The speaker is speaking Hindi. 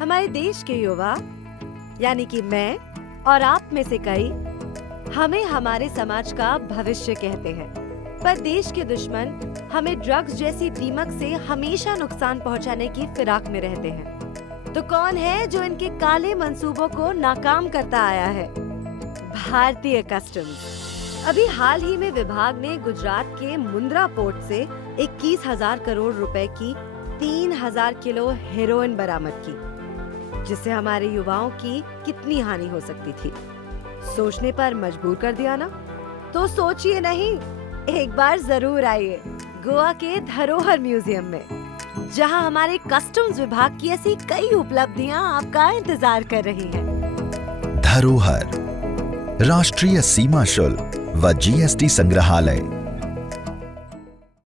हमारे देश के युवा यानी कि मैं और आप में से कई हमें हमारे समाज का भविष्य कहते हैं, पर देश के दुश्मन हमें ड्रग्स जैसी दीमक से हमेशा नुकसान पहुंचाने की फिराक में रहते हैं। तो कौन है जो इनके काले मंसूबों को नाकाम करता आया है? भारतीय कस्टम्स। अभी हाल ही में विभाग ने गुजरात के मुंद्रा पोर्ट से 21,000 करोड़ रुपए की 3,000 किलो हेरोइन बरामद की, जिससे हमारे युवाओं की कितनी हानि हो सकती थी। सोचने पर मजबूर कर दिया ना? तो सोचिए नहीं, एक बार जरूर आइए गोवा के धरोहर म्यूजियम में, जहां हमारे कस्टम्स विभाग की ऐसी कई उपलब्धियां आपका इंतजार कर रही हैं। धरोहर राष्ट्रीय सीमा शुल्क व जीएसटी संग्रहालय।